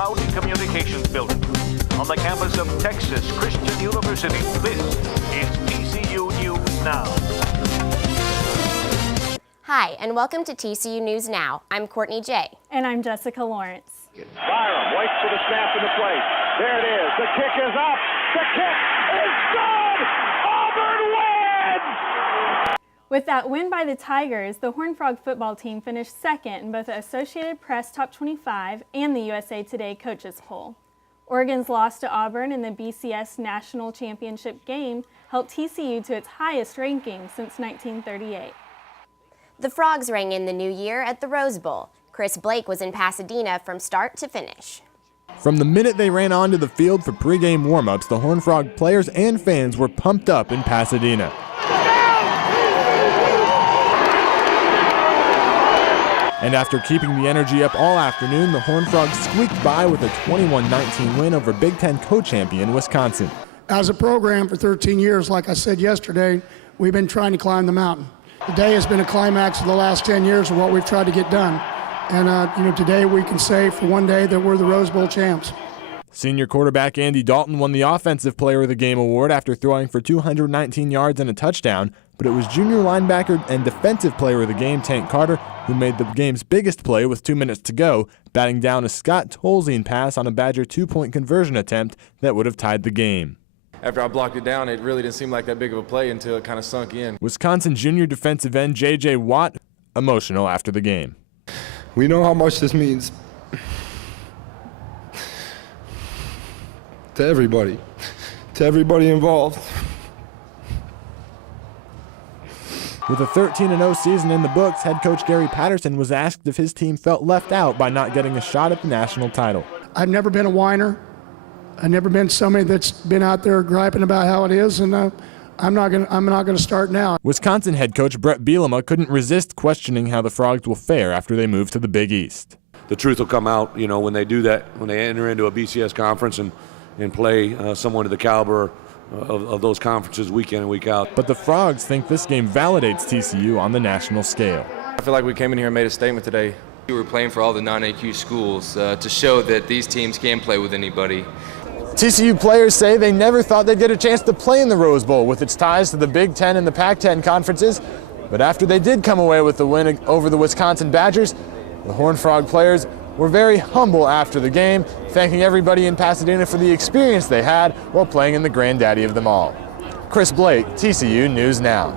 Mountain Communications Building on the campus of Texas Christian University. This is TCU News Now. Hi, and welcome to TCU News Now. I'm Courtney J. And I'm Jessica Lawrence. Byram waits for the snap in the plate. There it is. The kick is up. The kick is good. Auburn wins! With that win by the Tigers, the Horned Frog football team finished second in both the Associated Press Top 25 and the USA Today Coaches Poll. Oregon's loss to Auburn in the BCS National Championship game helped TCU to its highest ranking since 1938. The Frogs rang in the new year at the Rose Bowl. Chris Blake was in Pasadena from start to finish. From the minute they ran onto the field for pregame warm-ups, the Horned Frog players and fans were pumped up in Pasadena. And after keeping the energy up all afternoon, the Horned Frogs squeaked by with a 21-19 win over Big Ten co-champion Wisconsin. As a program for 13 years, like I said yesterday, we've been trying to climb the mountain. Today has been a climax of the last 10 years of what we've tried to get done. And today we can say for one day that we're the Rose Bowl champs. Senior quarterback Andy Dalton won the Offensive Player of the Game award after throwing for 219 yards and a touchdown, but it was junior linebacker and Defensive Player of the Game Tank Carter who made the game's biggest play with 2 minutes to go, batting down a Scott Tolzien pass on a Badger two-point conversion attempt that would have tied the game. After I blocked it down, it really didn't seem like that big of a play until it kind of sunk in. Wisconsin junior defensive end J.J. Watt emotional after the game. We know how much this means to everybody involved. With a 13-0 season in the books, head coach Gary Patterson was asked if his team felt left out by not getting a shot at the national title. I've never been a whiner. I've never been somebody that's been out there griping about how it is, and I'm not going to start now. Wisconsin head coach Brett Bielema couldn't resist questioning how the Frogs will fare after they move to the Big East. The truth will come out, when they do that, when they enter into a BCS conference and play someone of the caliber of those conferences week in and week out. But the Frogs think this game validates TCU on the national scale. I feel like we came in here and made a statement today. We were playing for all the non-AQ schools to show that these teams can play with anybody. TCU players say they never thought they'd get a chance to play in the Rose Bowl with its ties to the Big Ten and the Pac-10 conferences. But after they did come away with the win over the Wisconsin Badgers, the Horned Frog players were very humble after the game, thanking everybody in Pasadena for the experience they had while playing in the granddaddy of them all. Chris Blake, TCU News Now.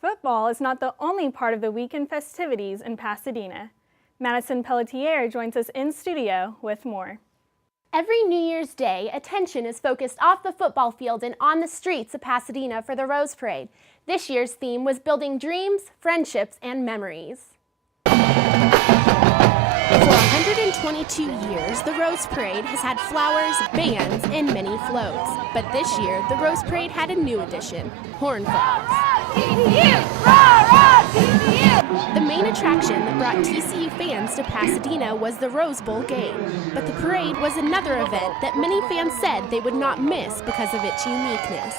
Football is not the only part of the weekend festivities in Pasadena. Madison Pelletier joins us in studio with more. Every New Year's Day, attention is focused off the football field and on the streets of Pasadena for the Rose Parade. This year's theme was building dreams, friendships, and memories. For 122 years, the Rose Parade has had flowers, bands, and many floats. But this year, the Rose Parade had a new addition, Horned Frogs. The main attraction that brought TCU fans to Pasadena was the Rose Bowl game. But the parade was another event that many fans said they would not miss because of its uniqueness.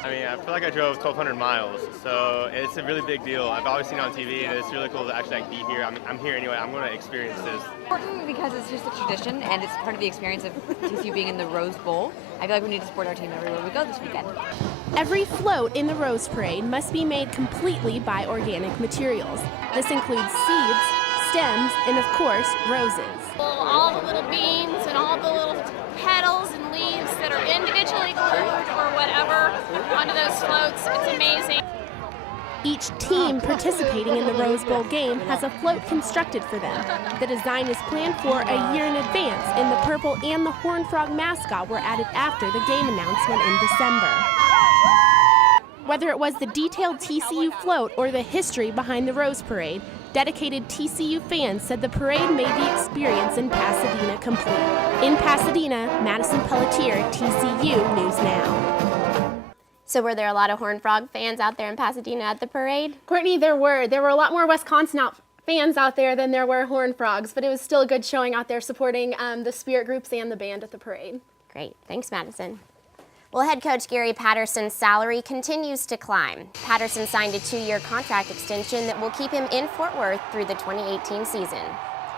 I feel like I drove 1,200 miles, so it's a really big deal. I've always seen it on TV, and it's really cool to actually be here. I'm here anyway. I'm going to experience this. Important because it's just a tradition, and it's part of the experience of TCU being in the Rose Bowl. I feel like we need to support our team everywhere we go this weekend. Every float in the Rose Parade must be made completely by organic materials. This includes seeds, stems, and of course, roses. All the little beans and all the little petals and leaves that are individually glued or whatever onto those floats. It's amazing. Each team participating in the Rose Bowl game has a float constructed for them. The design is planned for a year in advance, and the purple and the Horned Frog mascot were added after the game announcement in December. Whether it was the detailed TCU float or the history behind the Rose Parade, dedicated TCU fans said the parade made the experience in Pasadena complete. In Pasadena, Madison Pelletier, TCU News Now. So were there a lot of Horned Frog fans out there in Pasadena at the parade? Courtney, there were a lot more Wisconsin fans out there than there were Horned Frogs, but it was still a good showing out there supporting the spirit groups and the band at the parade. Great. Thanks, Madison. Well, head coach Gary Patterson's salary continues to climb. Patterson signed a 2-year contract extension that will keep him in Fort Worth through the 2018 season.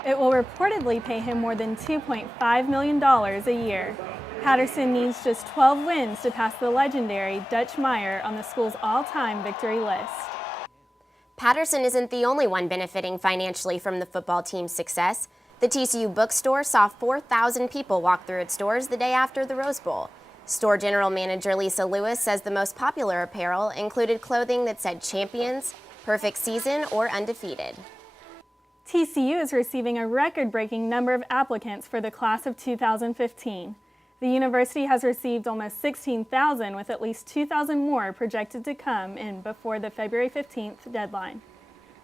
It will reportedly pay him more than $2.5 million a year. Patterson needs just 12 wins to pass the legendary Dutch Meyer on the school's all-time victory list. Patterson isn't the only one benefiting financially from the football team's success. The TCU bookstore saw 4,000 people walk through its doors the day after the Rose Bowl. Store general manager Lisa Lewis says the most popular apparel included clothing that said champions, perfect season, or undefeated. TCU is receiving a record-breaking number of applicants for the class of 2015. The university has received almost 16,000, with at least 2,000 more projected to come in before the February 15th deadline.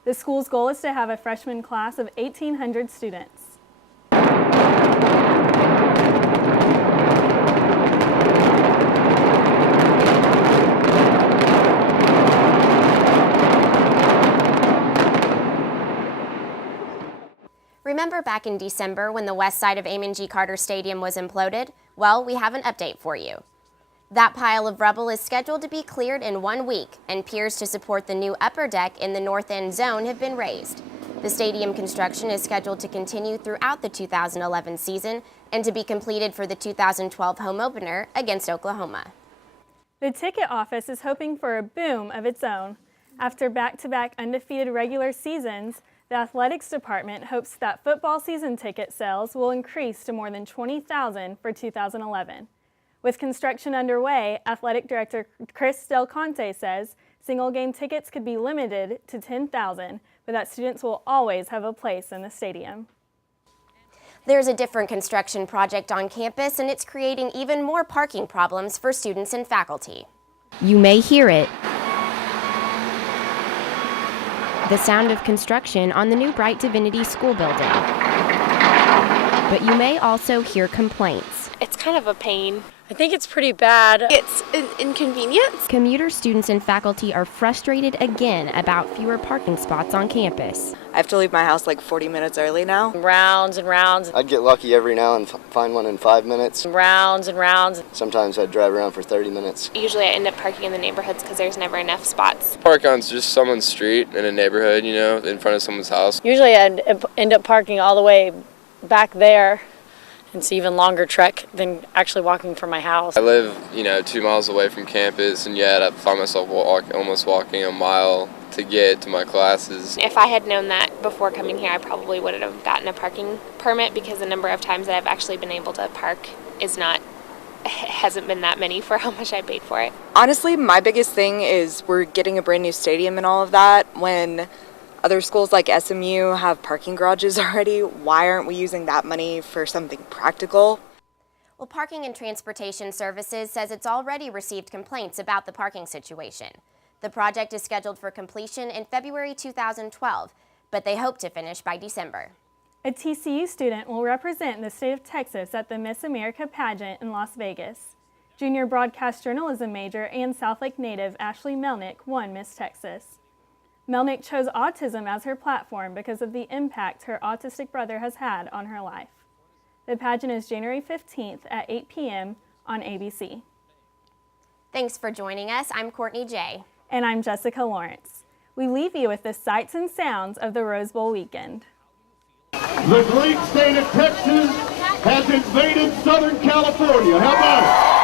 The school's goal is to have a freshman class of 1,800 students. Remember back in December when the west side of Amon G. Carter Stadium was imploded? Well, we have an update for you. That pile of rubble is scheduled to be cleared in 1 week, and piers to support the new upper deck in the north end zone have been raised. The stadium construction is scheduled to continue throughout the 2011 season and to be completed for the 2012 home opener against Oklahoma. The ticket office is hoping for a boom of its own. After back-to-back undefeated regular seasons, the athletics department hopes that football season ticket sales will increase to more than 20,000 for 2011. With construction underway, athletic director Chris Del Conte says single-game tickets could be limited to 10,000, but that students will always have a place in the stadium. There's a different construction project on campus, and it's creating even more parking problems for students and faculty. You may hear it. The sound of construction on the new Bright Divinity School building. But you may also hear complaints. It's kind of a pain. I think it's pretty bad. It's an inconvenience. Commuters, students, and faculty are frustrated again about fewer parking spots on campus. I have to leave my house like 40 minutes early now. Rounds and rounds. I'd get lucky every now and find one in 5 minutes. Rounds and rounds. Sometimes I'd drive around for 30 minutes. Usually I end up parking in the neighborhoods because there's never enough spots. Park on just someone's street in a neighborhood, you know, in front of someone's house. Usually I end up parking all the way back there. It's an even longer trek than actually walking from my house. I live, 2 miles away from campus, and yet I find myself almost walking a mile to get to my classes. If I had known that before coming here, I probably wouldn't have gotten a parking permit because the number of times that I've actually been able to park hasn't been that many for how much I paid for it. Honestly, my biggest thing is we're getting a brand new stadium and all of that. When other schools like SMU have parking garages already, why aren't we using that money for something practical? Well, Parking and Transportation Services says it's already received complaints about the parking situation. The project is scheduled for completion in February 2012, but they hope to finish by December. A TCU student will represent the state of Texas at the Miss America pageant in Las Vegas. Junior broadcast journalism major and Southlake native Ashley Melnick won Miss Texas. Melnick chose autism as her platform because of the impact her autistic brother has had on her life. The pageant is January 15th at 8 p.m. on ABC. Thanks for joining us. I'm Courtney J. And I'm Jessica Lawrence. We leave you with the sights and sounds of the Rose Bowl weekend. The great state of Texas has invaded Southern California. How about it?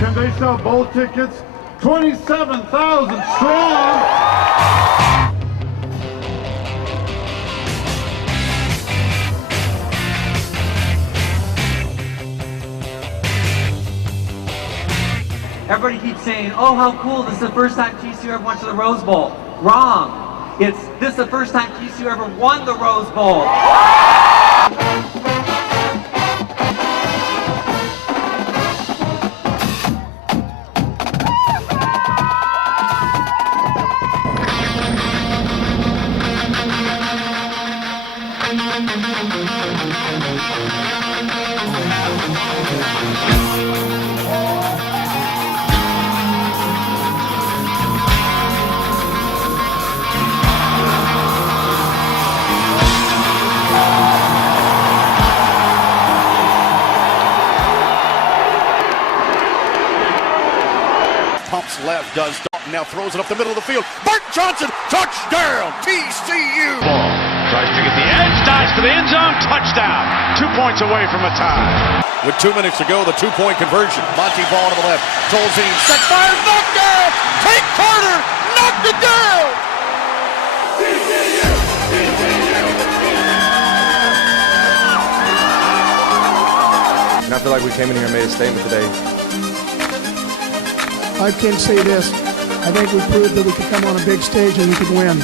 Can they sell bowl tickets? 27,000 strong. Everybody keeps saying, oh, how cool, this is the first time TCU ever went to the Rose Bowl. Wrong. This is the first time TCU ever won the Rose Bowl. Pumps left, does now throws it up the middle of the field. Bart Johnson, touchdown, TCU. Ball tries to get the edge, dives for the end zone, touchdown. 2 points away from a tie. With 2 minutes to go, the two-point conversion. Monty ball to the left. Tolzien, set fire, knocked down. Tate Carter, knocked it down. And I feel like we came in here and made a statement today. I can say this. I think we proved that we could come on a big stage and we could win.